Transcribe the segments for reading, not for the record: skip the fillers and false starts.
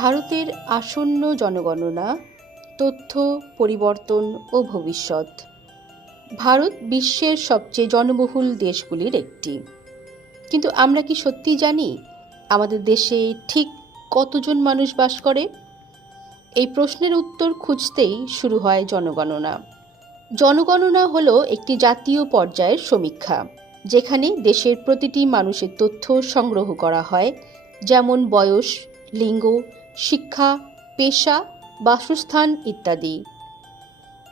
ভারতের আসন্ন জনগণনা, তথ্য, পরিবর্তন ও ভবিষ্যৎ। ভারত বিশ্বের সবচেয়ে জনবহুল দেশগুলির একটি। কিন্তু আমরা কি সত্যি জানি আমাদের দেশে ঠিক কতজন মানুষ বাস করে? এই প্রশ্নের উত্তর খুঁজতেই শুরু হয় জনগণনা। জনগণনা হলো একটি জাতীয় পর্যায়ের সমীক্ষা, যেখানে দেশের প্রতিটি মানুষের তথ্য সংগ্রহ করা হয়, যেমন বয়স, লিঙ্গ, শিক্ষা, পেশা, বাসস্থান ইত্যাদি।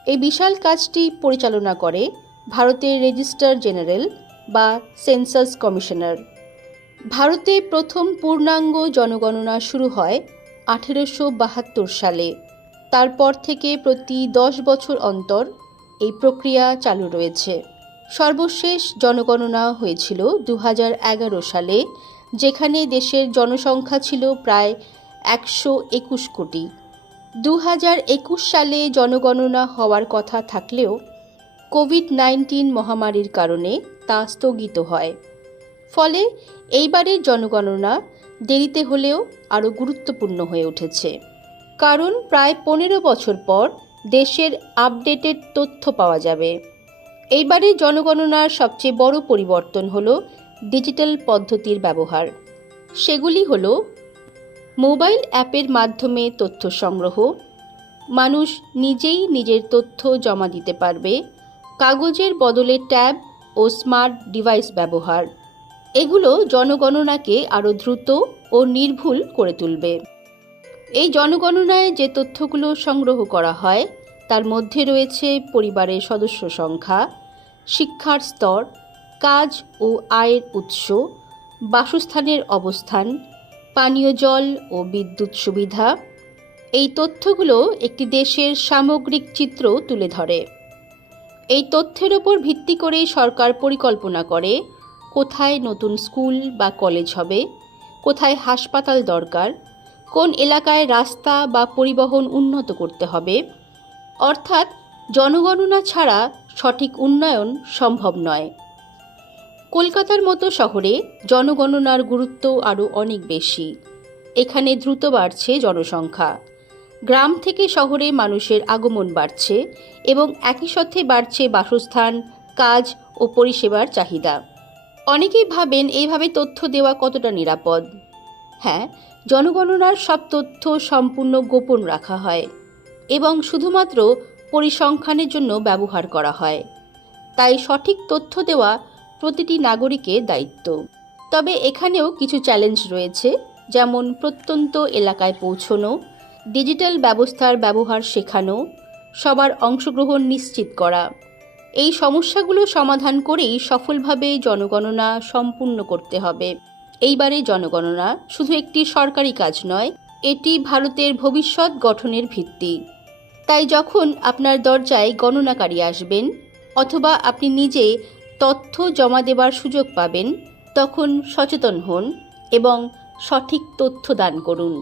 এই বিশাল কাজটি পরিচালনা করে ভারতের রেজিস্ট্রার জেনারেল বা সেন্সাস কমিশনার। ভারতে প্রথম পূর্ণাঙ্গ জনগণনা শুরু হয় 1872 সালে। তারপর থেকে প্রতি 10 বছর অন্তর এই প্রক্রিয়া চালু রয়েছে। সর্বশেষ জনগণনা হয়েছিল 2011 সালে, যেখানে দেশের জনসংখ্যা ছিল প্রায় 121 কোটি। 2021 সালে জনগণনা হওয়ার কথা থাকলেও কোভিড-19 মহামারীর কারণে তা স্থগিত হয়। ফলে এইবারের জনগণনা দেরিতে হলেও আরও গুরুত্বপূর্ণ হয়ে উঠেছে, কারণ প্রায় 15 বছর পর দেশের আপডেটেড তথ্য পাওয়া যাবে। এইবারের জনগণনার সবচেয়ে বড় পরিবর্তন হলো ডিজিটাল পদ্ধতির ব্যবহার। সেগুলি হলো মোবাইল অ্যাপের মাধ্যমে তথ্য সংগ্রহ, মানুষ নিজেই নিজের তথ্য জমা দিতে পারবে, কাগজের বদলে ট্যাব ও স্মার্ট ডিভাইস ব্যবহার। এগুলো জনগণনাকে আরও দ্রুত ও নির্ভুল করে তুলবে। এই জনগণনায় যে তথ্যগুলো সংগ্রহ করা হয় তার মধ্যে রয়েছে পরিবারের সদস্য সংখ্যা, শিক্ষার স্তর, কাজ ও আয়ের উৎস, বাসস্থানের অবস্থান, পানীয় জল ও বিদ্যুৎ সুবিধা। এই তথ্যগুলো একটি দেশের সামগ্রিক চিত্র তুলে ধরে। এই তথ্যের ওপর ভিত্তি করেই সরকার পরিকল্পনা করে কোথায় নতুন স্কুল বা কলেজ হবে, কোথায় হাসপাতাল দরকার, কোন এলাকায় রাস্তা বা পরিবহন উন্নত করতে হবে। অর্থাৎ জনগণনা ছাড়া সঠিক উন্নয়ন সম্ভব নয়। কলকাতার মতো শহরে জনগণনার গুরুত্ব আরও অনেক বেশি। এখানে দ্রুত বাড়ছে জনসংখ্যা। গ্রাম থেকে শহরে মানুষের আগমন বাড়ছে এবং একই সাথে বাড়ছে বাসস্থান, কাজ ও পরিষেবার চাহিদা। অনেকেই ভাবেন এইভাবে তথ্য দেওয়া কতটা নিরাপদ। হ্যাঁ, জনগণনার সব তথ্য সম্পূর্ণ গোপন রাখা হয় এবং শুধুমাত্র পরিসংখ্যানের জন্য ব্যবহার করা হয়। তাই সঠিক তথ্য দেওয়া প্রতিটি নাগরিকের দায়িত্ব। তবে এখানেও কিছু চ্যালেঞ্জ রয়েছে, যেমন প্রত্যন্ত এলাকায় পৌঁছানো, ডিজিটাল ব্যবস্থার ব্যবহার শেখানো, সবার অংশগ্রহণ নিশ্চিত করা। এই সমস্যাগুলো সমাধান করেই সফলভাবে জনগণনা সম্পূর্ণ করতে হবে। এইবারে জনগণনা শুধু একটি সরকারি কাজ নয়, এটি ভারতের ভবিষ্যৎ গঠনের ভিত্তি। তাই যখন আপনার দরজায় গণনাকারী আসবেন অথবা আপনি নিজে তথ্য জমা দেবার সুযোগ পাবেন, তখন সচেতন হন এবং সঠিক তথ্য দান করুন।